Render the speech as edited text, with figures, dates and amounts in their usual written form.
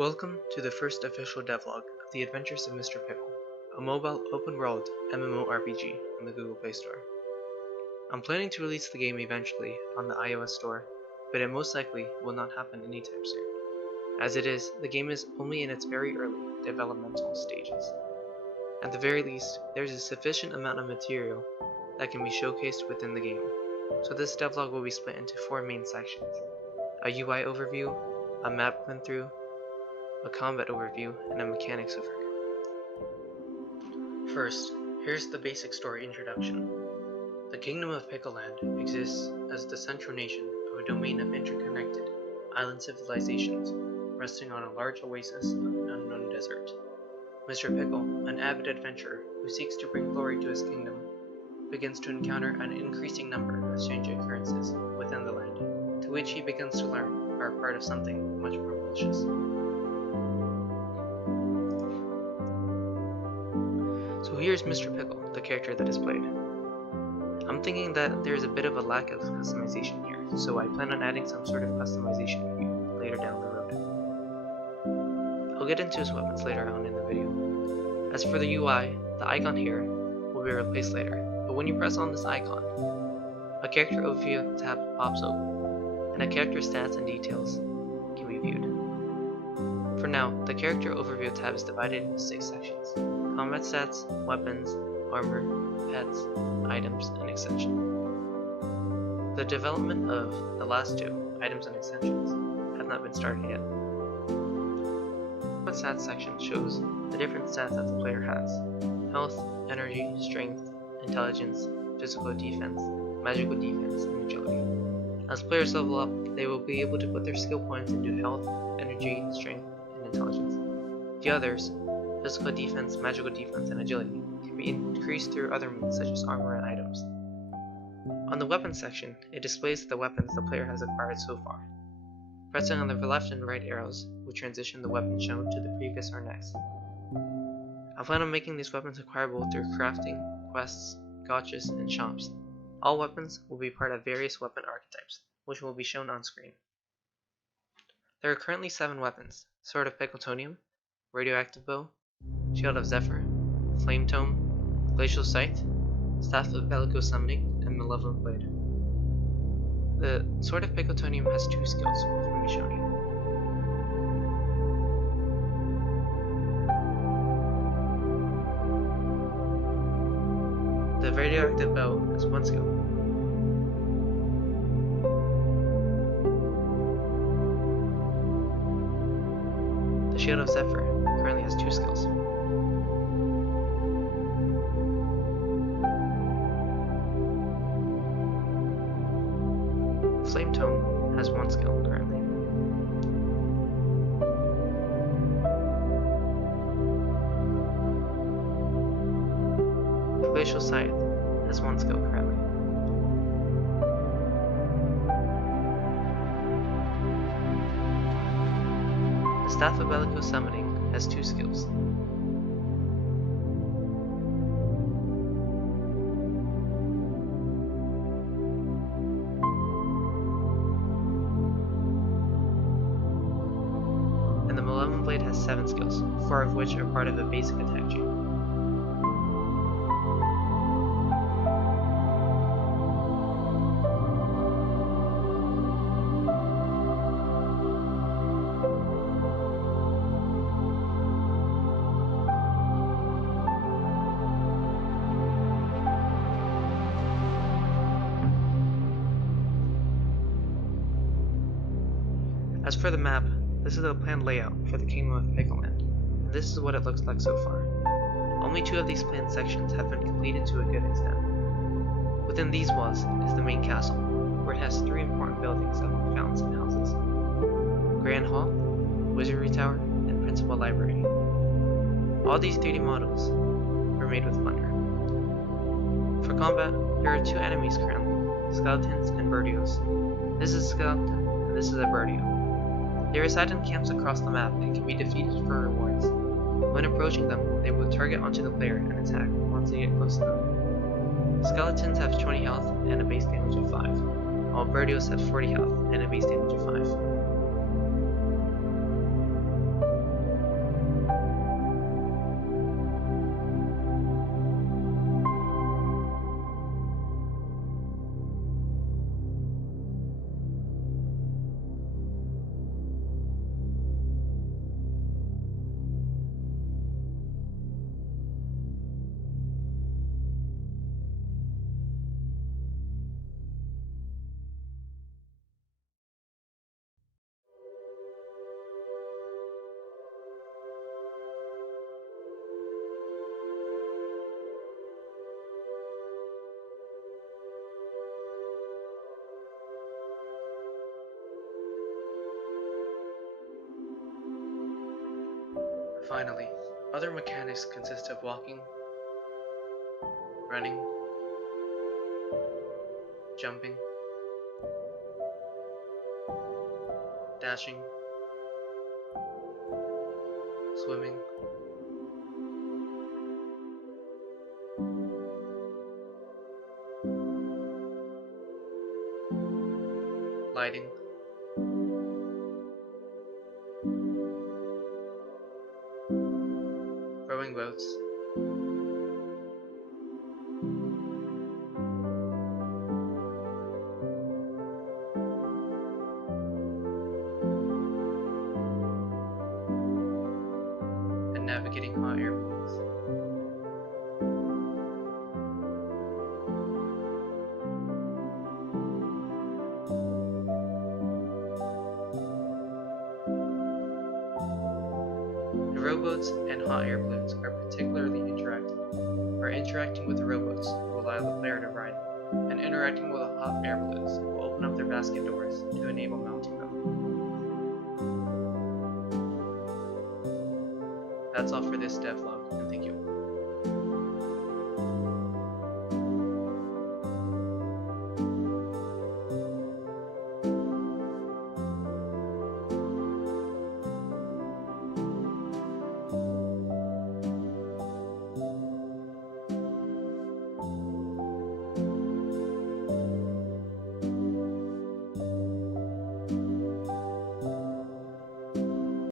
Welcome to the first official devlog of The Adventures of Mr. Pickle, a mobile open-world MMORPG on the Google Play Store. I'm planning to release the game eventually on the iOS store, but it most likely will not happen anytime soon. As it is, the game is only in its very early developmental stages. At the very least, there is a sufficient amount of material that can be showcased within the game, so this devlog will be split into 4 main sections: a UI overview, a map run-through, a combat overview, and a mechanics overview. First, here's the basic story introduction. The Kingdom of Pickle Land exists as the central nation of a domain of interconnected island civilizations resting on a large oasis of an unknown desert. Mr. Pickle, an avid adventurer who seeks to bring glory to his kingdom, begins to encounter an increasing number of strange occurrences within the land, to which he begins to learn are part of something much more malicious. So here's Mr. Pickle, the character that is played. I'm thinking that there's a bit of a lack of customization here, so I plan on adding some sort of customization review later down the road. I'll get into his weapons later on in the video. As for the UI, the icon here will be replaced later, but when you press on this icon, a character overview tab pops open, and a character's stats and details can be viewed. For now, the character overview tab is divided into 6 sections: combat stats, weapons, armor, pets, items, and extension. The development of the last 2, items and extensions, has not been started yet. The stats section shows the different stats that the player has: health, energy, strength, intelligence, physical defense, magical defense, and agility. As players level up, they will be able to put their skill points into health, energy, strength, and intelligence. The others, physical defense, magical defense, and agility, can be increased through other means such as armor and items. On the weapons section, it displays the weapons the player has acquired so far. Pressing on the left and right arrows will transition the weapon shown to the previous or next. I plan on making these weapons acquirable through crafting, quests, gotchas, and shops. All weapons will be part of various weapon archetypes, which will be shown on screen. There are currently 7 weapons: Sword of Pickletonium, Radioactive Bow, Shield of Zephyr, Flame Tome, Glacial Sight, Staff of Bellico Summoning, and Malevolent Blade. The Sword of Pickletonium has 2 skills, which will be shown here. The Radioactive Bow has 1 skill. The Shield of Zephyr currently has 2 skills. Flame Tome has 1 skill currently. Glacial Scythe has 1 skill currently. The Staff of Bellico Summoning has 2 skills. And the Malevolent Blade has 7 skills, 4 of which are part of the basic attack chain. As for the map, this is the planned layout for the Kingdom of Pickle Land, and this is what it looks like so far. Only 2 of these planned sections have been completed to a good extent. Within these walls is the main castle, where it has 3 important buildings among fountains and houses: Grand Hall, Wizardry Tower, and Principal Library. All these 3D models were made with Blender. For combat, there are 2 enemies currently: skeletons and birdios. This is a skeleton, and this is a birdio. They reside in camps across the map and can be defeated for rewards. When approaching them, they will target onto the player and attack once they get close to them. Skeletons have 20 health and a base damage of 5, while birdios have 40 health and a base damage of 5. Finally, other mechanics consist of walking, running, jumping, dashing, swimming, gliding, rowing boats, and navigating hot air balloons. The rowboats and hot air balloons are particularly interactive, where interacting with the rowboats will allow the player to ride, and interacting with the hot air balloons will open up their basket doors to enable mounting them. That's all for this devlog.